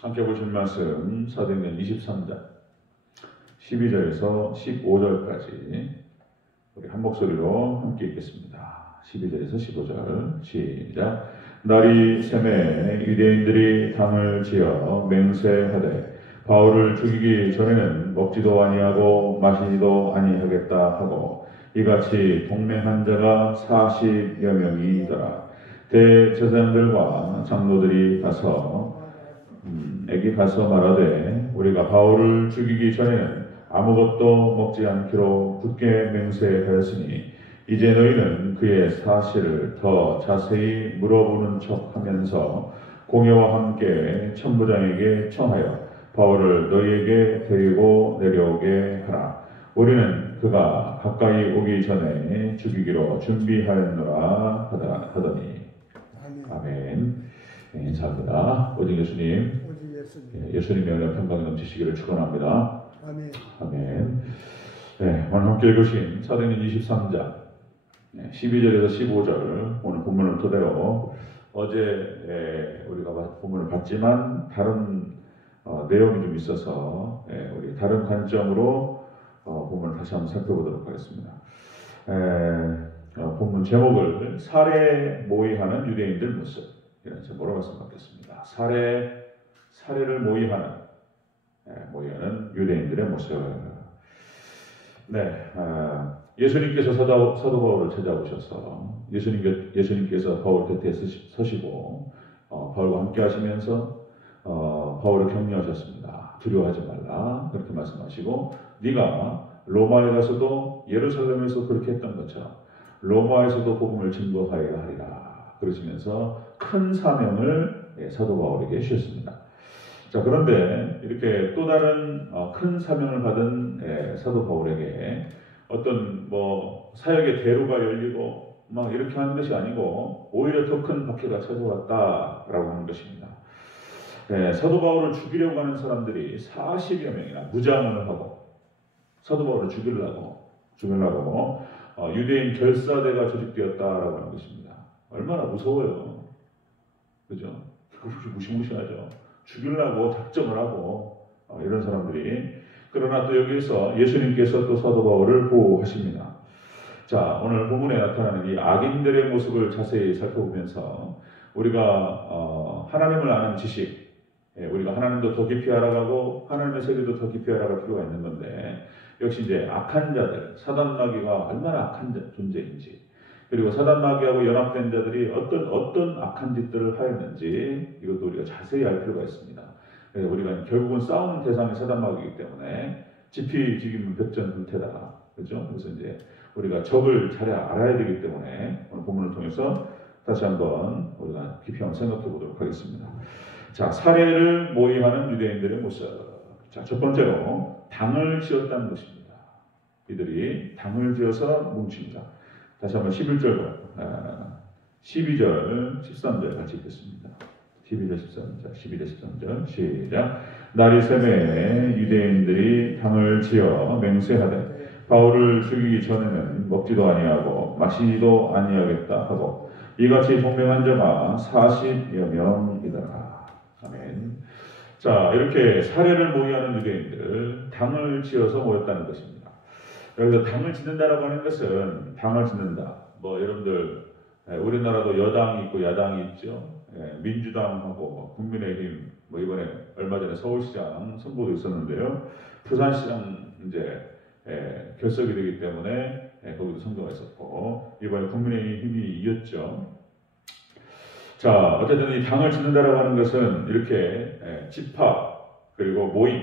함께 보실 말씀 사도행전 23장 12절에서 15절까지 우리 한 목소리로 함께 읽겠습니다. 12절에서 15절 시작. 날이 새매 유대인들이 당을 지어 맹세하되 바울을 죽이기 전에는 먹지도 아니하고 마시지도 아니하겠다 하고 이같이 동맹한 자가 40여 명이더라. 대제사장들과 장로들이 가서 말하되 우리가 바울을 죽이기 전에는 아무것도 먹지 않기로 굳게 맹세하였으니 이제 너희는 그의 사실을 더 자세히 물어보는 척하면서 공회와 함께 천부장에게 청하여 바울을 너희에게 데리고 내려오게 하라. 우리는 그가 가까이 오기 전에 죽이기로 준비하였노라 하더니. 아멘. 네, 인사합니다. 오직 예수님. 예수님의 은혜 평강이 넘치시기를 축원합니다. 아멘. 아멘. 네, 오늘 함께 읽으신 사도행전 23장 12절에서 15절 오늘 본문을 토대로 어제 우리가 본문을 봤지만 다른 내용이 좀 있어서 우리 다른 관점으로 본문을 다시 한번 살펴보도록 하겠습니다. 본문 제목을 살해 모의하는 유대인들 모습 이런 제목으로 말씀드리겠습니다. 살해를 모의하는 유대인들의 모습. 네, 예수님께서 사도 바울을 찾아오셔서 예수님께서 바울 곁에 서시고 바울과 함께 하시면서 바울을 격려하셨습니다. 두려워하지 말라 그렇게 말씀하시고 네가 로마에 가서도 예루살렘에서 그렇게 했던 것처럼 로마에서도 복음을 증거하여야 하리라 그러시면서 큰 사명을 사도 바울에게 주셨습니다. 자, 그런데 이렇게 또 다른 큰 사명을 받은 사도 바울에게 어떤 사역의 대로가 열리고 막 이렇게 하는 것이 아니고 오히려 더 큰 박해가 찾아왔다라고 하는 것입니다. 사도 바울을 죽이려고 하는 사람들이 40여 명이나 무장을 하고 사도 바울을 죽이려고 유대인 결사대가 조직되었다라고 하는 것입니다. 얼마나 무서워요. 그죠? 그렇게 무시무시하죠. 죽이려고 작정을 하고 이런 사람들이. 그러나 또 여기에서 예수님께서 또 사도 바울을 보호하십니다. 자, 오늘 본문에 나타나는 이 악인들의 모습을 자세히 살펴보면서 우리가 하나님을 아는 지식, 우리가 하나님도 더 깊이 알아가고 하나님의 세계도 더 깊이 알아갈 필요가 있는 건데 역시 이제 악한 자들, 사단 마귀가 얼마나 악한 존재인지 그리고 사단 마귀하고 연합된 자들이 어떤 악한 짓들을 하였는지 이것도 우리가 자세히 알 필요가 있습니다. 우리가 결국은 싸우는 대상이 사단 마귀이기 때문에 지피지기면 백전불태다. 그렇죠? 그래서 이제 우리가 적을 잘 알아야 되기 때문에 오늘 본문을 통해서 다시 한번 우리가 깊이 한번 생각해 보도록 하겠습니다. 자, 살해를 모의하는 유대인들의 모습. 자, 첫 번째로 당을 지었다는 것입니다. 이들이 당을 지어서 뭉칩니다. 다시 한번 11절, 12절, 13절 같이 읽겠습니다. 12절, 13절 시작. 날이 새매 유대인들이 당을 지어 맹세하되 바울을 죽이기 전에는 먹지도 아니하고 마시지도 아니하겠다 하고 이같이 동맹한 자가 40여 명이더라. 아멘. 자, 이렇게 살해를 모의하는 유대인들 당을 지어서 모였다는 것입니다. 여기서 당을 짓는다라고 하는 것은 당을 짓는다. 여러분들 우리나라도 여당이 있고 야당이 있죠. 민주당하고 국민의힘 이번에 얼마 전에 서울시장 선거도 있었는데요. 부산시장 이제 결석이 되기 때문에 거기도 선거가 있었고 이번에 국민의힘이 이겼죠. 자, 어쨌든 이 당을 짓는다라고 하는 것은 이렇게 집합 그리고 모임,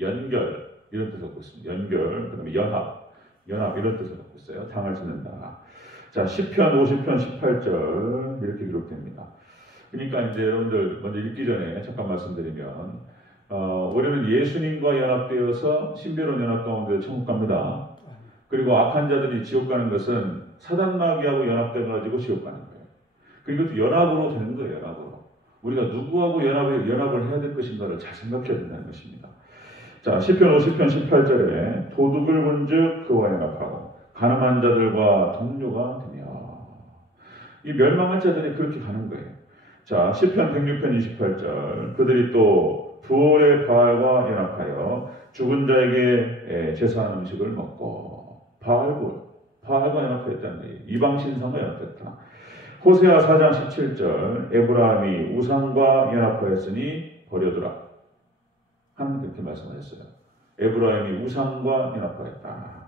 연결 이런 뜻을 갖고 있습니다. 연결, 그다음에 연합 이런 뜻을 갖고 있어요. 당을 짓는다. 자, 시편 50편 18절 이렇게 기록됩니다. 그러니까 이제 여러분들 먼저 읽기 전에 잠깐 말씀드리면 우리는 예수님과 연합되어서 신비로운 연합 가운데 천국 갑니다. 그리고 악한 자들이 지옥 가는 것은 사단 마귀하고 연합돼 가지고 지옥 가는 거예요. 그리고 또 연합으로 되는 거예요. 연합으로. 우리가 누구하고 연합을 해야 될 것인가를 잘 생각해야 된다는 것입니다. 자, 시편 50편 18절에 도둑을 본즉 그와 연합하고 가늠한 자들과 동료가 되며 이 멸망한 자들이 그렇게 가는 거예요. 자, 시편 106편 28절. 그들이 또 부올의 바알과 연합하여 죽은 자에게 제사한 음식을 먹고 바알과 연합했다는 거예요. 이방 신상과 연합했다. 호세아 4장 17절. 에브라임이 우상과 연합하였으니 버려두라. 하나님 그렇게 말씀하셨어요. 에브라임이 우상과 연합하였다.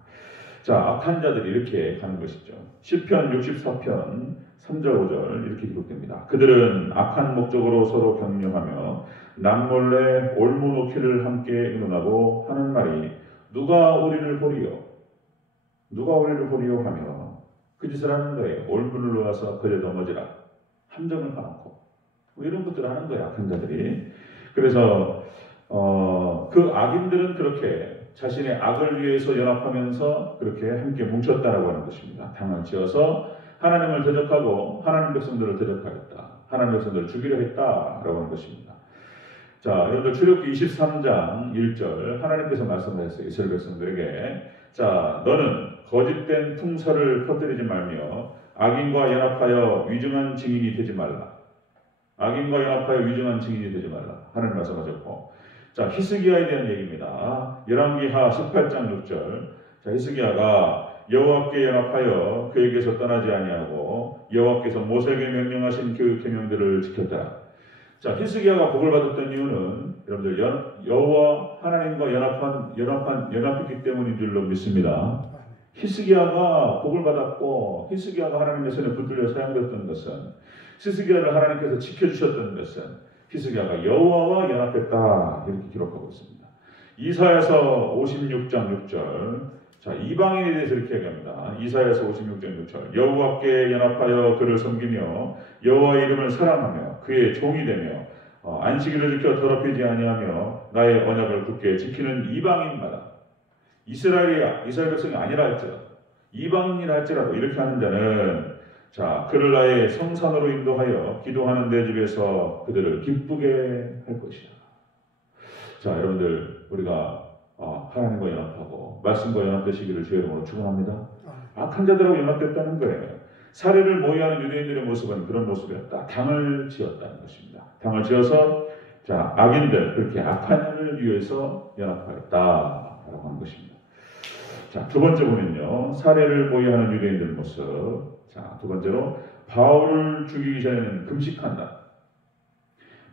자, 악한 자들이 이렇게 가는 것이죠. 시편 64편 3절 5절 이렇게 기록됩니다. 그들은 악한 목적으로 서로 격려하며 남몰래 올무놓기를 함께 의논하고 하는 말이 누가 우리를 보리요 하며 그 짓을 하는 거예요. 올무를 놓아서 그래 넘어지라. 함정을 파놓고 뭐 이런 것들을 하는 거예요. 악한 자들이. 그래서 그 악인들은 그렇게 자신의 악을 위해서 연합하면서 그렇게 함께 뭉쳤다라고 하는 것입니다. 당을 지어서 하나님을 대적하고 하나님 백성들을 대적하였다. 하나님 백성들을 죽이려 했다라고 하는 것입니다. 자, 여러분들 출애굽기 23장 1절 하나님께서 말씀하셨어요. 이스라엘 백성들에게 자, 너는 거짓된 풍설을 퍼뜨리지 말며 악인과 연합하여 위증한 증인이 되지 말라. 악인과 연합하여 위증한 증인이 되지 말라. 하나님 말씀하셨고 자, 히스기야에 대한 얘기입니다. 열왕기하 18장 6절. 자, 히스기야가 여호와께 연합하여 그에게서 떠나지 아니하고 여호와께서 모세에게 명령하신 그 계명들을 지켰다. 자, 히스기야가 복을 받았던 이유는 여러분들 여호와 하나님과 연합했기 때문인 줄로 믿습니다. 히스기야가 복을 받았고 히스기야가 하나님의 손에 붙들려 사용되었던 것은 히스기야를 하나님께서 지켜주셨던 것은 히스기야가 여호와와 연합했다 이렇게 기록하고 있습니다. 이사야서 56장 6절. 자, 이방인에 대해서 이렇게 얘기합니다. 이사야서 56장 6절. 여호와께 연합하여 그를 섬기며 여호와의 이름을 사랑하며 그의 종이 되며 안식일을 지켜 더럽히지 아니하며 나의 언약을 굳게 지키는 이방인마다 이스라엘 백성이 아니라 할지라도 이방인이라 할지라도 이렇게 하는 자는 자, 그를 나의 성산으로 인도하여 기도하는 내 집에서 그들을 기쁘게 할 것이다. 자, 여러분들 우리가 하나님과 연합하고 말씀과 연합되시기를 주의 이름으로 축원합니다. 악한 자들하고 연합됐다는 거예요. 사례를 모의하는 유대인들의 모습은 그런 모습이었다. 당을 지었다는 것입니다. 당을 지어서 자, 악인들 그렇게 악한 일을 위해서 연합하였다라고 하는 것입니다. 자, 두 번째 보면요. 사례를 모의하는 유대인들 모습. 자, 두 번째로 바울을 죽이기 전에는 금식한다.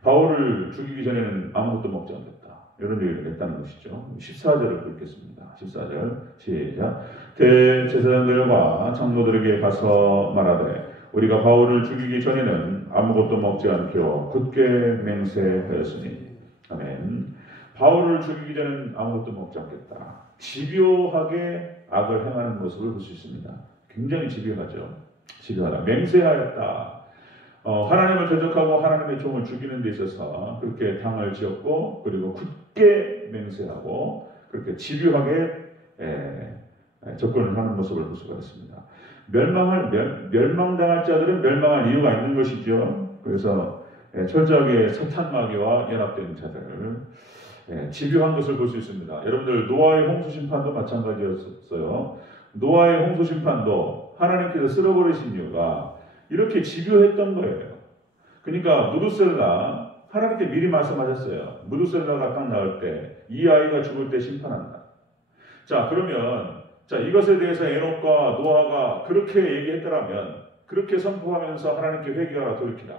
바울을 죽이기 전에는 아무것도 먹지 않는다. 이런 얘기를 했다는 것이죠. 14절을 읽겠습니다. 14절 시작. 대제사장들과 장로들에게 가서 말하되 우리가 바울을 죽이기 전에는 아무것도 먹지 않기로 굳게 맹세하였으니 아멘. 바울을 죽이기 전에는 아무것도 먹지 않겠다. 집요하게 악을 행하는 모습을 볼 수 있습니다. 굉장히 집요하죠. 집요하다. 맹세하였다. 하나님을 대적하고 하나님의 종을 죽이는 데 있어서 그렇게 당을 지었고 그리고 굳게 맹세하고 그렇게 집요하게 접근을 하는 모습을 볼 수가 있습니다. 멸망당할 자들은 멸망할 이유가 있는 것이죠. 그래서 철저하게 사탄마귀와 연합된 자들을 집요한 것을 볼 수 있습니다. 여러분들 노아의 홍수심판도 마찬가지였어요. 노아의 홍수심판도 하나님께서 쓸어버리신 이유가 이렇게 집요했던 거예요. 그러니까 무두셀라 하나님께 미리 말씀하셨어요. 무두셀라가 딱 나올 때 이 아이가 죽을 때 심판한다. 자, 그러면 자, 이것에 대해서 에녹과 노아가 그렇게 얘기했더라면 그렇게 선포하면서 하나님께 회개하라 돌이키라.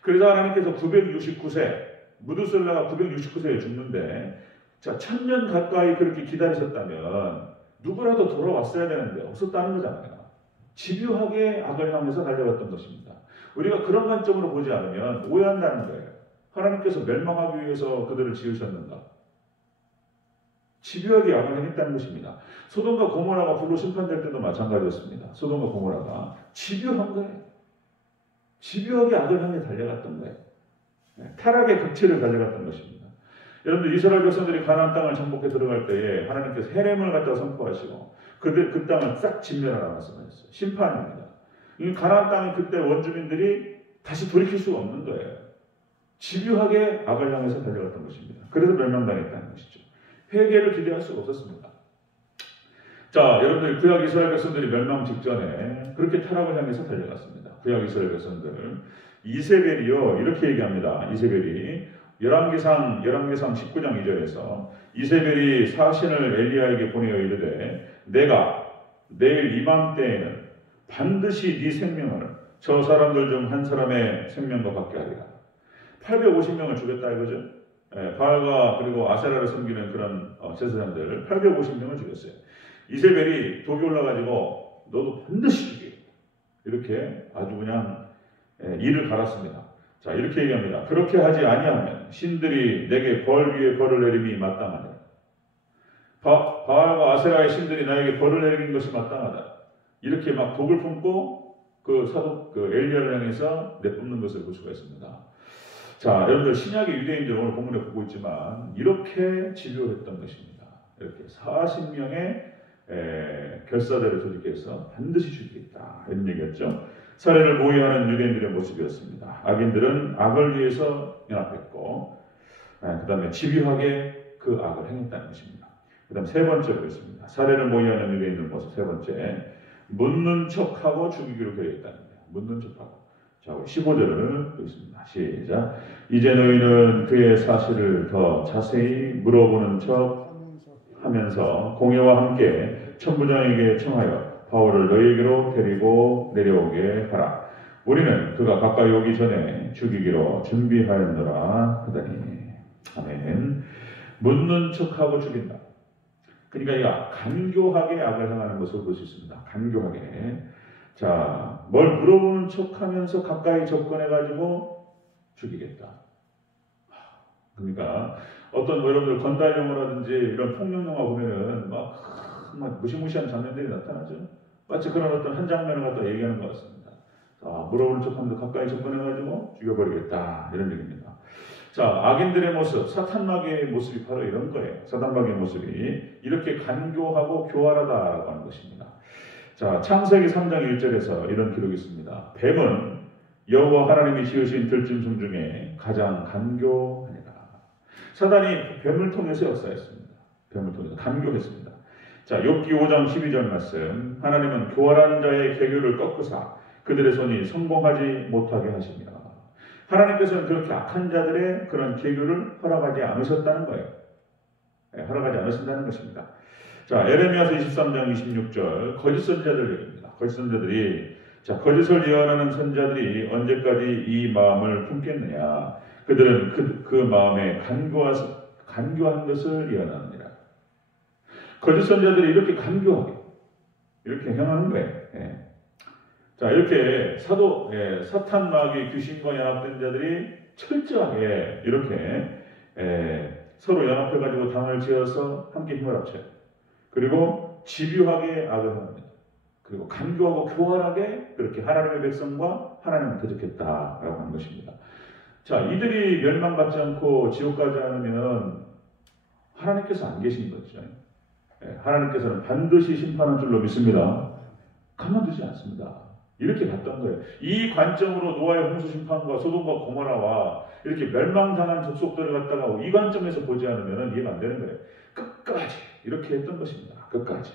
그래서 하나님께서 969세 무두셀라가 969세에 죽는데 자, 1000년 가까이 그렇게 기다리셨다면 누구라도 돌아왔어야 되는데 없었다는 거잖아요. 집요하게 악을 향해서 달려갔던 것입니다. 우리가 그런 관점으로 보지 않으면 오해한다는 거예요. 하나님께서 멸망하기 위해서 그들을 지으셨는가? 집요하게 악을 행했다는 것입니다. 소돔과 고모라가 불로 심판될 때도 마찬가지였습니다. 소돔과 고모라가 집요한 거예요. 집요하게 악을 향해 달려갔던 거예요. 타락의 극치를 달려갔던 것입니다. 여러분들 이스라엘 백성들이 가나안 땅을 정복해 들어갈 때에 하나님께서 헤렘을 갖다 선포하시고 그 땅을 싹 진멸하라고 말씀하셨어요. 심판입니다. 이 가나안 땅의 그때 원주민들이 다시 돌이킬 수가 없는 거예요. 집요하게 악을 향해서 달려갔던 것입니다. 그래서 멸망당했다는 것이죠. 회개를 기대할 수가 없었습니다. 자, 여러분들 구약 이스라엘 백성들이 멸망 직전에 그렇게 타락을 향해서 달려갔습니다. 구약 이스라엘 백성들. 이세벨이요 이렇게 얘기합니다. 이세벨이 열왕기상 19장 2절에서 이세벨이 사신을 엘리야에게 보내어 이르되 내가 내일 이맘때에는 반드시 네 생명을 저 사람들 중 한 사람의 생명과 같게 하리라. 850명을 죽였다 이거죠. 바알과 그리고 아세라를 섬기는 그런 제사장들 850명을 죽였어요. 이세벨이 독이 올라가지고 너도 반드시 죽이겠다. 이렇게 아주 그냥 이를 갈았습니다. 자 이렇게 얘기합니다. 그렇게 하지 아니하면 신들이 내게 벌 위에 벌을 내림이 마땅하다. 바알과 아세라의 신들이 나에게 벌을 내린 것이 마땅하다. 이렇게 막 독을 품고 그 엘리야를 향해서 내뿜는 것을 볼 수가 있습니다. 자, 여러분들 신약의 유대인들 오늘 본문에 보고 있지만 이렇게 집요했던 것입니다. 이렇게 40명의 결사대를 조직해서 반드시 죽이겠다 이런 얘기였죠. 살해를 모의하는 유대인들의 모습이었습니다. 악인들은 악을 위해서 연합했고 그 다음에 집요하게 그 악을 행했다는 것입니다. 그 다음 세 번째 보겠습니다. 살해를 모의하는 유대인들 모습 세 번째 묻는 척하고 죽이기로 계획했다는 거예요. 묻는 척하고. 자, 15절을 보겠습니다. 시작. 이제 너희는 그의 사실을 더 자세히 물어보는 척 하면서 공회와 함께 천부장에게 청하여 바울을 너희에게로 데리고 내려오게 하라. 우리는 그가 가까이 오기 전에 죽이기로 준비하였노라 하더니. 아멘. 묻는 척하고 죽인다. 그러니까 이가 간교하게 악을 행하는 것을 볼 수 있습니다. 간교하게. 자, 뭘 물어보는 척하면서 가까이 접근해가지고 죽이겠다. 그러니까 어떤 여러분들 건달 영화라든지 이런 폭력 영화 보면은 막 무시무시한 장면들이 나타나죠. 마치 그런 어떤 한 장면을 갖다 얘기하는 것 같습니다. 자, 물어보는 척하면서 가까이 접근해가지고 죽여버리겠다 이런 얘기입니다. 자, 악인들의 모습, 사탄마귀의 모습이 바로 이런 거예요. 사탄마귀의 모습이 이렇게 간교하고 교활하다라고 하는 것입니다. 자, 창세기 3장 1절에서 이런 기록이 있습니다. 뱀은 여호와 하나님이 지으신 들짐승 중에 가장 간교하니라. 사단이 뱀을 통해서 역사했습니다. 뱀을 통해서 간교했습니다. 자, 욥기 5장 12절 말씀. 하나님은 교활한 자의 계교를 꺾으사 그들의 손이 성공하지 못하게 하십니다. 하나님께서는 그렇게 악한 자들의 그런 계교를 허락하지 않으셨다는 거예요. 허락하지 않으신다는 것입니다. 자, 에레미야서 23장 26절 거짓 선지자들 얘기입니다. 거짓 선지자들이 자, 거짓을 예언하는 선지자들이 언제까지 이 마음을 품겠느냐? 그들은 그 마음에 간교한 것을 예언하느니라. 거짓 선지자들이 이렇게 간교하게 이렇게 행하는 거예요. 자, 이렇게 사탄 마귀 귀신과 연합된 자들이 철저하게 이렇게 서로 연합해가지고 당을 지어서 함께 힘을 합쳐요. 그리고 집요하게 악을 합니다. 그리고 간교하고 교활하게 그렇게 하나님의 백성과 하나님을 대적했다라고 하는 것입니다. 자, 이들이 멸망받지 않고 지옥 가지 않으면 하나님께서 안 계신 거죠. 하나님께서는 반드시 심판한 줄로 믿습니다. 가만두지 않습니다. 이렇게 봤던 거예요. 이 관점으로 노아의 홍수 심판과 소돔과 고모라와 이렇게 멸망당한 족속들을 갖다가 이 관점에서 보지 않으면 이해가 안 되는 거예요. 끝까지 이렇게 했던 것입니다. 끝까지.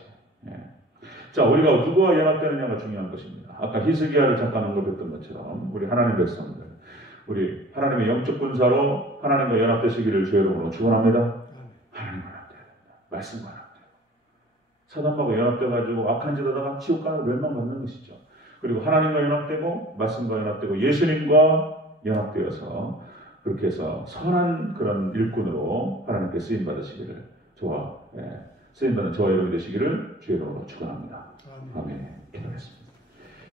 자, 우리가 누구와 연합되느냐가 중요한 것입니다. 아까 히스기야를 잠깐 언급했던 것처럼 우리 하나님 백성들, 우리 하나님의 영적 군사로 하나님과 연합되시기를 주의 이름으로 축원합니다. 하나님과 연합돼야 됩니다. 말씀과 연합돼요. 사단과 연합돼가지고 악한 짓 하다가 지옥 가는 멸망받는 것이죠. 그리고 하나님과 연합되고 말씀과 연합되고 예수님과 연합되어서 그렇게 해서 선한 그런 일꾼으로 하나님께 쓰임받으시기를 쓰임받는 저와 여러분이 되시기를 주의 이름으로 축원합니다. 아멘. 기도하겠습니다.